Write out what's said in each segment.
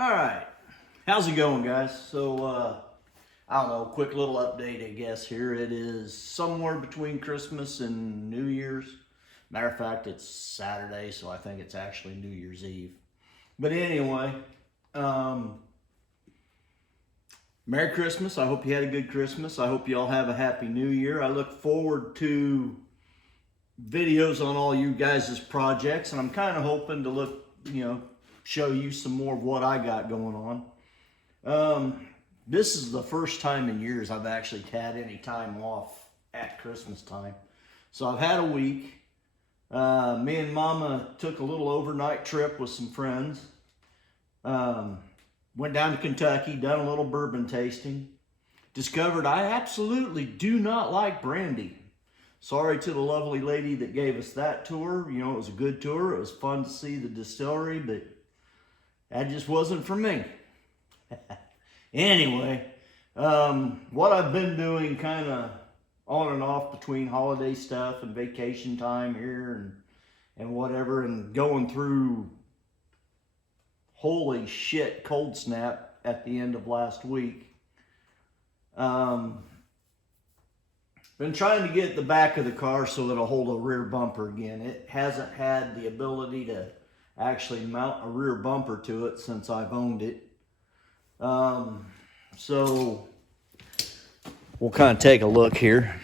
All right, how's it going, guys? So, I don't know, quick little update, I guess, here. It is somewhere between Christmas and New Year's. Matter of fact, it's Saturday, so I think it's actually New Year's Eve. But anyway, Merry Christmas. I hope you had a good Christmas. I hope you all have a Happy New Year. I look forward to videos on all you guys' projects, and I'm kind of hoping to show you some more of what I got going on. This is the first time in years I've actually had any time off at Christmas time. So I've had a week. Me and Mama took a little overnight trip with some friends. Went down to Kentucky, done a little bourbon tasting. Discovered I absolutely do not like brandy. Sorry to the lovely lady that gave us that tour. You know, it was a good tour. It was fun to see the distillery, but that just wasn't for me. Anyway, what I've been doing kind of on and off between holiday stuff and vacation time here and whatever, and going through holy shit cold snap at the end of last week. Been trying to get the back of the car so it'll hold a rear bumper again. It hasn't had the ability to actually mount a rear bumper to it since I've owned it. So we'll kind of take a look here.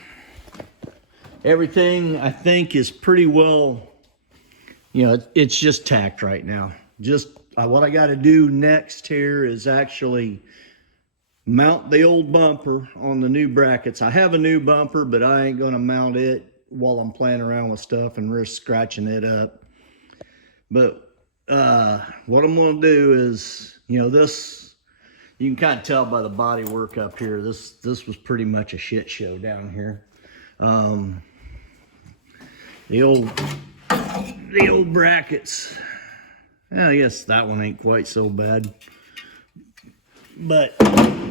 Everything I think is pretty well, it's just tacked right now. Just what I got to do next here is actually mount the old bumper on the new brackets. I have a new bumper, but I ain't going to mount it while I'm playing around with stuff and risk scratching it up. But what I'm going to do is, this, you can kind of tell by the body work up here, this was pretty much a shit show down here. The old brackets, I guess that one ain't quite so bad, but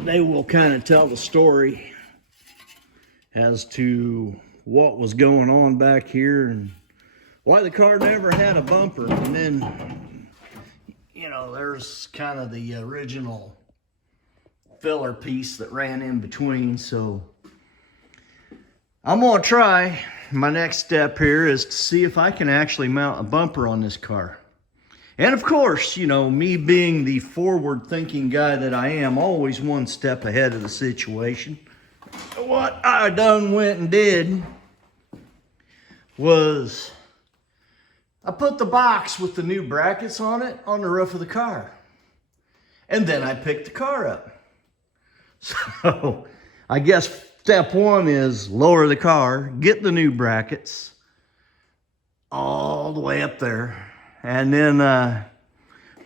they will kind of tell the story as to what was going on back here and why the car never had a bumper. And then, there's kind of the original filler piece that ran in between. So I'm going to try. My next step here is to see if I can actually mount a bumper on this car. And of course, me being the forward-thinking guy that I am, always one step ahead of the situation. What I done went and did was I put the box with the new brackets on it on the roof of the car. And then I picked the car up. So I guess step one is lower the car, get the new brackets all the way up there. And then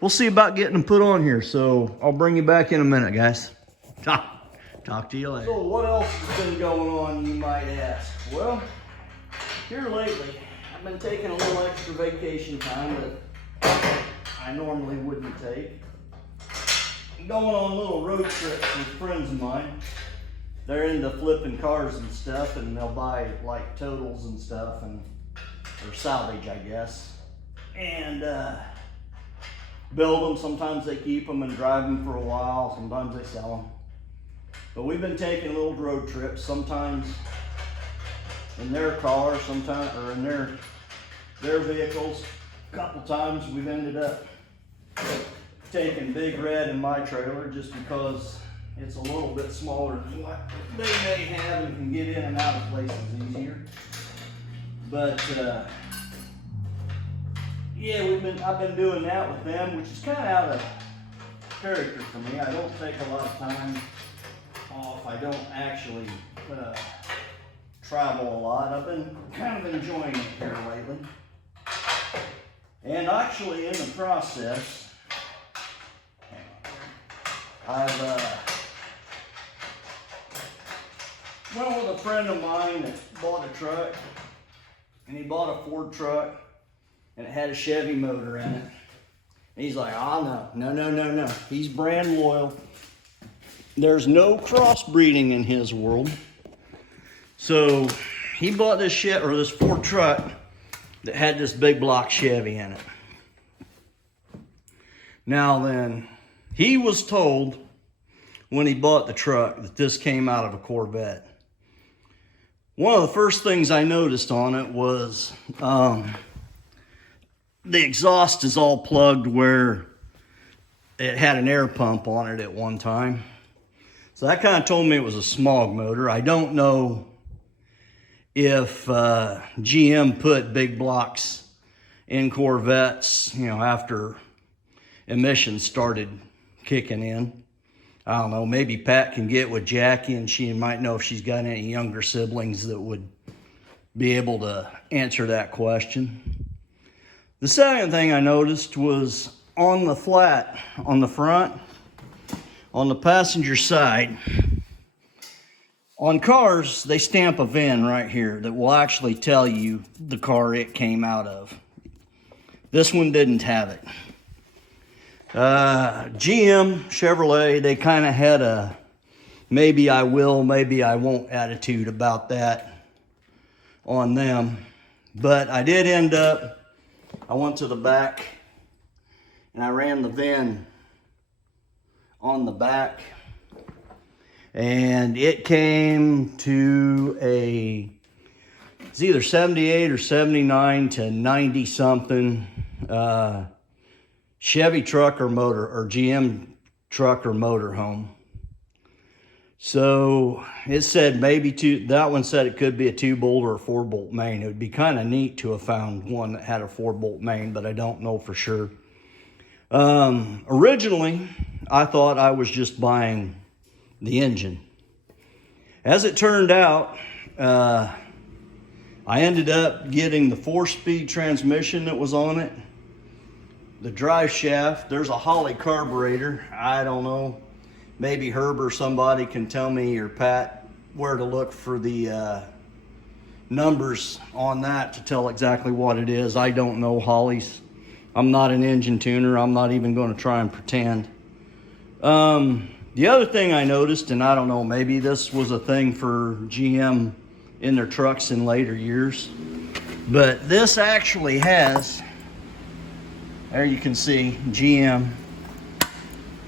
we'll see about getting them put on here. So I'll bring you back in a minute, guys. Talk to you later. So what else has been going on, you might ask? Well, here lately, I've been taking a little extra vacation time that I normally wouldn't take. I'm going on little road trips with friends of mine. They're into flipping cars and stuff, and they'll buy like totals and stuff, or salvage, I guess. And build them. Sometimes they keep them and drive them for a while. Sometimes they sell them. But we've been taking little road trips, sometimes in their car, sometimes, or in their vehicles. A couple times we've ended up taking Big Red in my trailer just because it's a little bit smaller than what they may have and can get in and out of places easier. But yeah, I've been doing that with them, which is kind of out of character for me. I don't take a lot of time off. I don't actually travel a lot. I've been kind of enjoying it here lately. And actually in the process, I've went with a friend of mine that bought a truck, and he bought a Ford truck, and it had a Chevy motor in it. And he's like, oh no. He's brand loyal. There's no crossbreeding in his world. So he bought this Ford truck that had this big block Chevy in it. Now then, He was told when he bought the truck that this came out of a Corvette. One of the first things I noticed on it was the exhaust is all plugged where it had an air pump on it at one time. So that kind of told me it was a smog motor. I don't know if GM put big blocks in Corvettes, you know, after emissions started kicking in. I don't know, maybe Pat can get with Jackie and she might know if she's got any younger siblings that would be able to answer that question. The second thing I noticed was on the flat, on the front, on the passenger side, on cars, they stamp a VIN right here that will actually tell you the car it came out of. This one didn't have it. GM, Chevrolet, they kind of had a maybe I will, maybe I won't attitude about that on them. But I did end up, I went to the back and I ran the VIN on the back. And it came to it's either 78 or 79 to 90 something. Chevy truck or motor, or GM truck or motor home. So it said maybe that one said it could be a 2-bolt or a 4-bolt main. It would be kind of neat to have found one that had a 4-bolt main, but I don't know for sure. Originally, I thought I was just buying the engine. As it turned out, I ended up getting the 4-speed transmission that was on it. The drive shaft, there's a Holley carburetor. I don't know, maybe Herb or somebody can tell me, or Pat, where to look for the numbers on that to tell exactly what it is. I don't know Holley's. I'm not an engine tuner. I'm not even going to try and pretend. The other thing I noticed, and I don't know, maybe this was a thing for GM in their trucks in later years, but this actually has, there you can see GM,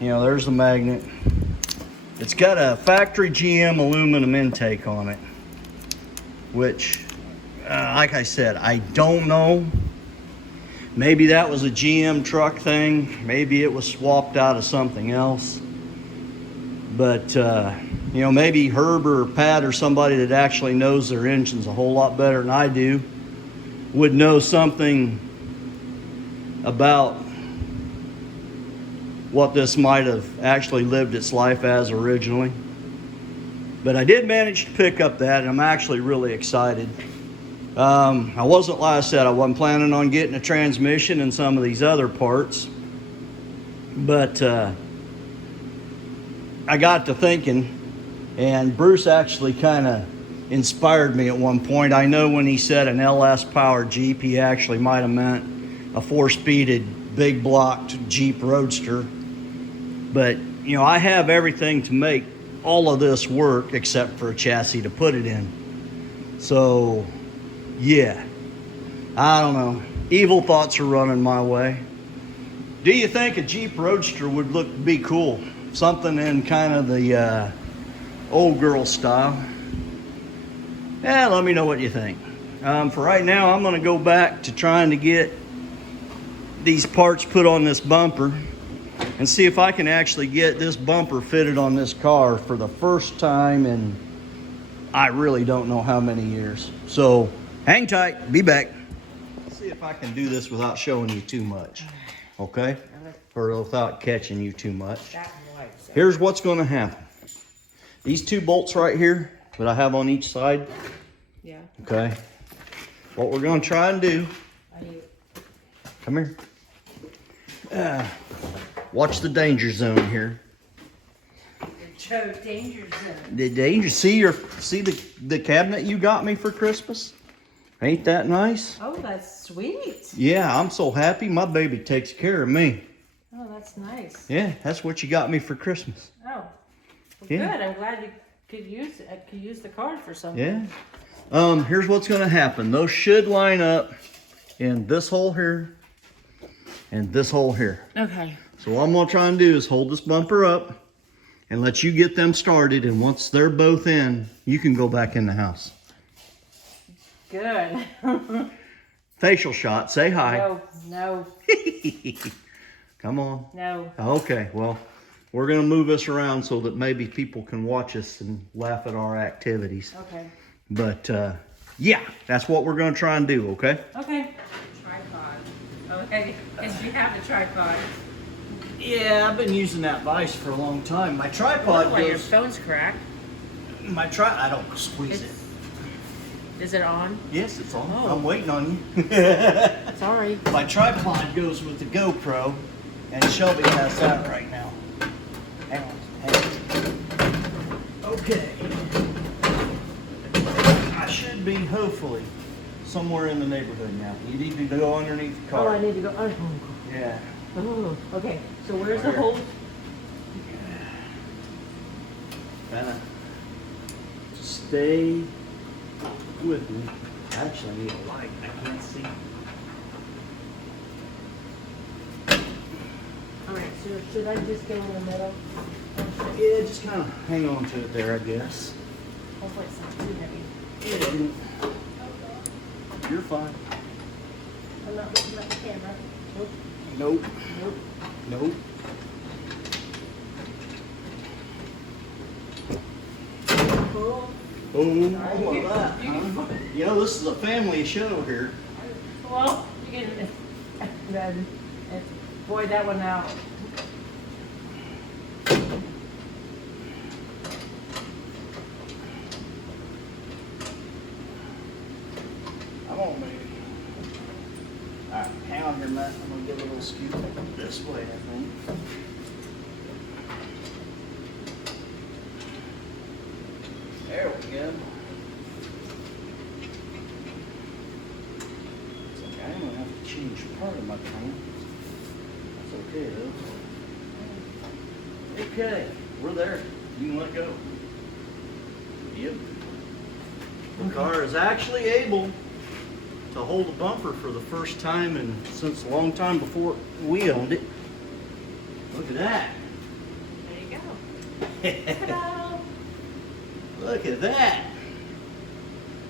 you know, there's the magnet. It's got a factory GM aluminum intake on it, which, like I said, I don't know. Maybe that was a GM truck thing. Maybe it was swapped out of something else. But, you know, maybe Herb or Pat or somebody that actually knows their engines a whole lot better than I do would know something about what this might have actually lived its life as originally. But I did manage to pick up that, and I'm actually really excited. I wasn't, like I said, I wasn't planning on getting a transmission and some of these other parts. But I got to thinking, and Bruce actually kind of inspired me at one point. I know when he said an LS powered Jeep, he actually might have meant a 4-speeded big blocked Jeep Roadster. But, you know, I have everything to make all of this work except for a chassis to put it in. So, yeah, I don't know. Evil thoughts are running my way. Do you think a Jeep Roadster would be cool? Something in kind of the old girl style? Yeah, let me know what you think. For right now, I'm going to go back to trying to get these parts put on this bumper and see if I can actually get this bumper fitted on this car for the first time in I really don't know how many years. So hang tight, be back. Let's see if I can do this without showing you too much, okay? Or without catching you too much. Here's what's going to happen. These 2 bolts right here that I have on each side. Yeah. Okay. What we're going to try and do. Come here. Watch the danger zone here. The danger zone. The danger. See the cabinet you got me for Christmas? Ain't that nice? Oh, that's sweet. Yeah, I'm so happy. My baby takes care of me. Oh, that's nice. Yeah, that's what you got me for Christmas. Oh, well, Yeah. good. I'm glad you could use the card for something. Yeah. Here's what's going to happen. Those should line up in this hole here and this hole here. Okay. So what I'm gonna try and do is hold this bumper up and let you get them started, and once they're both in, you can go back in the house. Good. Facial shot, say hi. No, Come on. no. Okay, well, we're gonna move this around so that maybe people can watch us and laugh at our activities. Okay. But yeah, that's what we're gonna try and do, okay? Okay. Tripod. Okay, because you have a tripod. Yeah, I've been using that vise for a long time. My tripod Why your goes, phone's cracked? I don't squeeze it. Is it on? Yes, it's on. Oh. I'm waiting on you. Sorry. My tripod goes with the GoPro, and Shelby has that right now. Hang on. Okay. I should be, hopefully, somewhere in the neighborhood now. You need to go underneath the car. Oh, I need to go. Oh, Yeah. oh. Okay. So where's the Here. hole? Kinda stay with me. I actually need a light. I can't see. All right. So should I just go in the middle? Yeah, just kind of hang on to it there, I guess. Hopefully it's not too heavy. You're fine. I'm not looking at the camera. Nope. Nope. Nope. Nope. Cool. Oh, look at that. Huh? You know, this is a family show here. Well, you can then boy that one out. I'm on, baby. All right, hang on here, Matt. I'm gonna get a little scoop this way, I think. There we go. It's like I'm gonna have to change part of my phone. That's okay though. Okay, we're there. You can let go. Yep. The car is actually able to hold a bumper for the first time and since a long time before we owned it. Look at that. There you go. Ta-da! Look at that.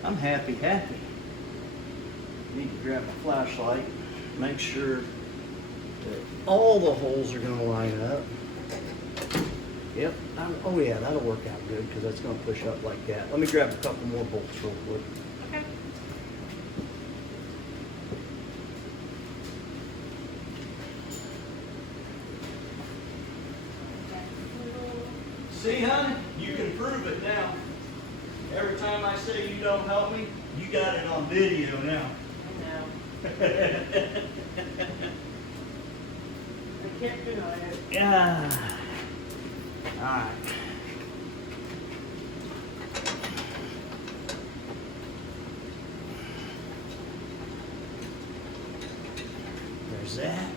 I'm happy. Need to grab my flashlight, make sure that all the holes are gonna line up. Yep. Oh yeah, that'll work out good because that's gonna push up like that. Let me grab a couple more bolts real quick. Okay. See, honey, you can prove it now. Every time I say you don't help me, you got it on video now. I know. I kept doing it. Yeah. All right. There's that.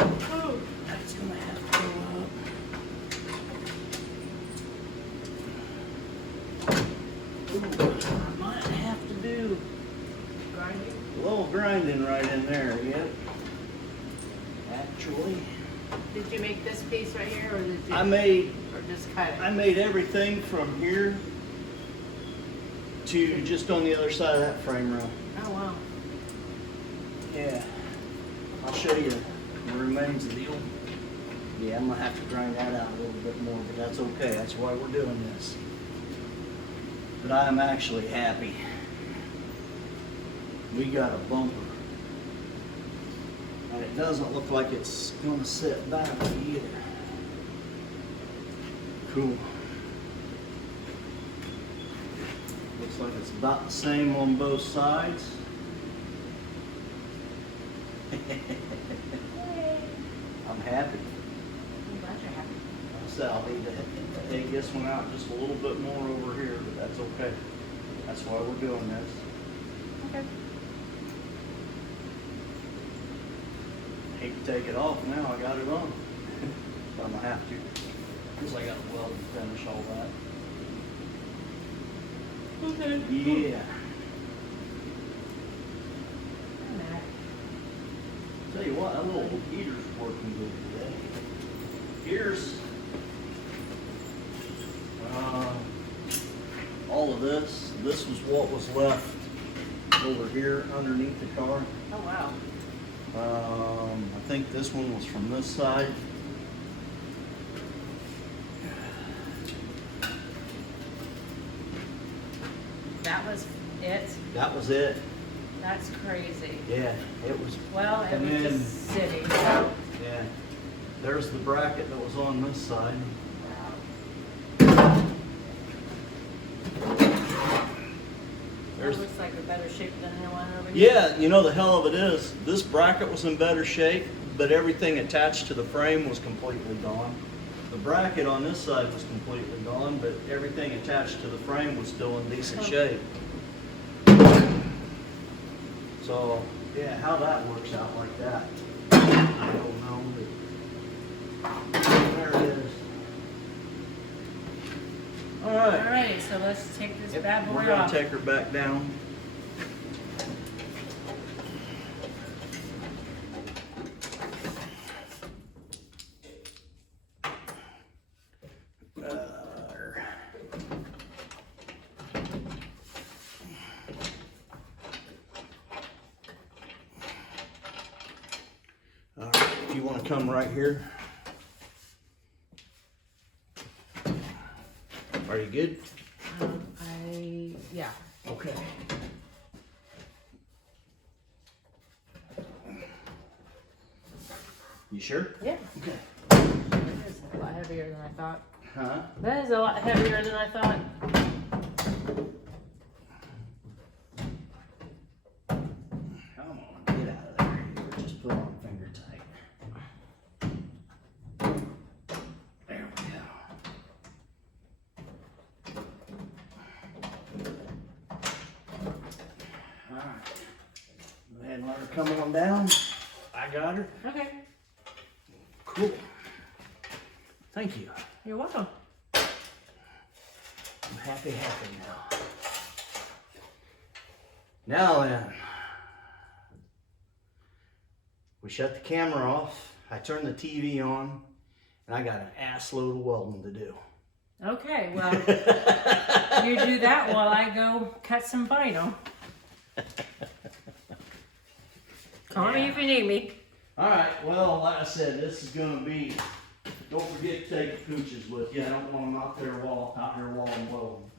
Oh, that's gonna have to go up. Ooh, I might have to do Grinding. a little grinding right in there, yep. Actually, Did you make this piece right here, or did you? I made Or just cut it? everything from here to just on the other side of that frame rail. Oh wow. Yeah. I'll show you the remains of the old. Yeah, I'm gonna have to grind that out a little bit more, but that's okay. That's why we're doing this. But I'm actually happy. We got a bumper. And it doesn't look like it's gonna sit back either. Cool. Looks like it's about the same on both sides. I'm happy. I'm glad you're happy. So I'll need to take this one out just a little bit more over here, but that's okay. That's why we're doing this. Okay. Hate to take it off now, I got it on. But I'm gonna have to, because I gotta weld and finish all that. Okay. Yeah. I'm Tell you what, that little heater's working good today. Here's all of this. This was what was left over here underneath the car. Oh, wow. I think this one was from this side. That was it? That was it. That's crazy. Yeah, it was. Well, it And was then- just sitting, so. Yeah. There's the bracket that was on this side. That There's. looks like a better shape than the one over here. Yeah, you know the hell of it is, this bracket was in better shape, but everything attached to the frame was completely gone. The bracket on this side was completely gone, but everything attached to the frame was still in decent shape. So, yeah, how that works out like that, I don't know, but there it is. All right. Alright, so let's take this Yep, bad boy we're gonna off. take her back down. All right, if you want to come right here. Are you good? Yeah. Okay. You sure? Yeah. Okay. That is a lot heavier than I thought. Huh? That is a lot heavier than I thought. Come on, get out of there. Here, just put on finger tight. There we go. All right. Go ahead and let her come on down. I got her. Okay. Cool. Thank you. You're welcome. I'm happy now. Now then, we shut the camera off, I turned the TV on, and I got an ass load of welding to do. Okay, well, you do that while I go cut some vinyl. Call me if you need me. All right, well, like I said, this is gonna be, don't forget to take the pooches with you. I don't want them out here while I'm welding.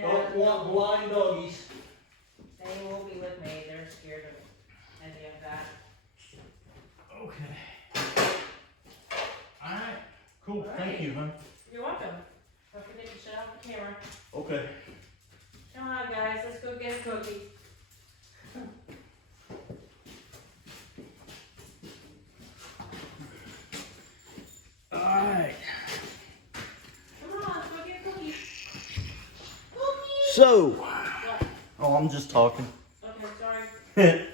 Don't want blind doggies. They will be with me. They're scared of any of that. Okay. All right, cool, All thank right. you, huh? You're welcome. Don't forget to shut off the camera. Okay. Come on, guys. Let's go get a cookie. All right. Come on, let's go get a cookie. So, What? oh, I'm just talking. Okay, sorry.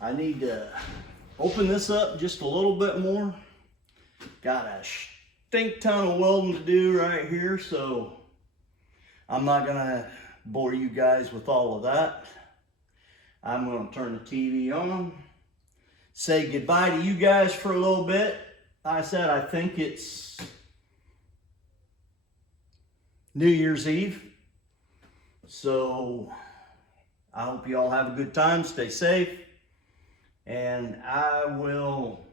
I need to open this up just a little bit more. Got a stink ton of welding to do right here, so I'm not gonna bore you guys with all of that. I'm gonna turn the TV on, say goodbye to you guys for a little bit. Like I said, I think it's New Year's Eve. So I hope you all have a good time, stay safe, and I will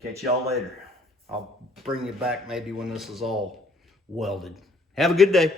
catch y'all later. I'll bring you back maybe when this is all welded. Have a good day.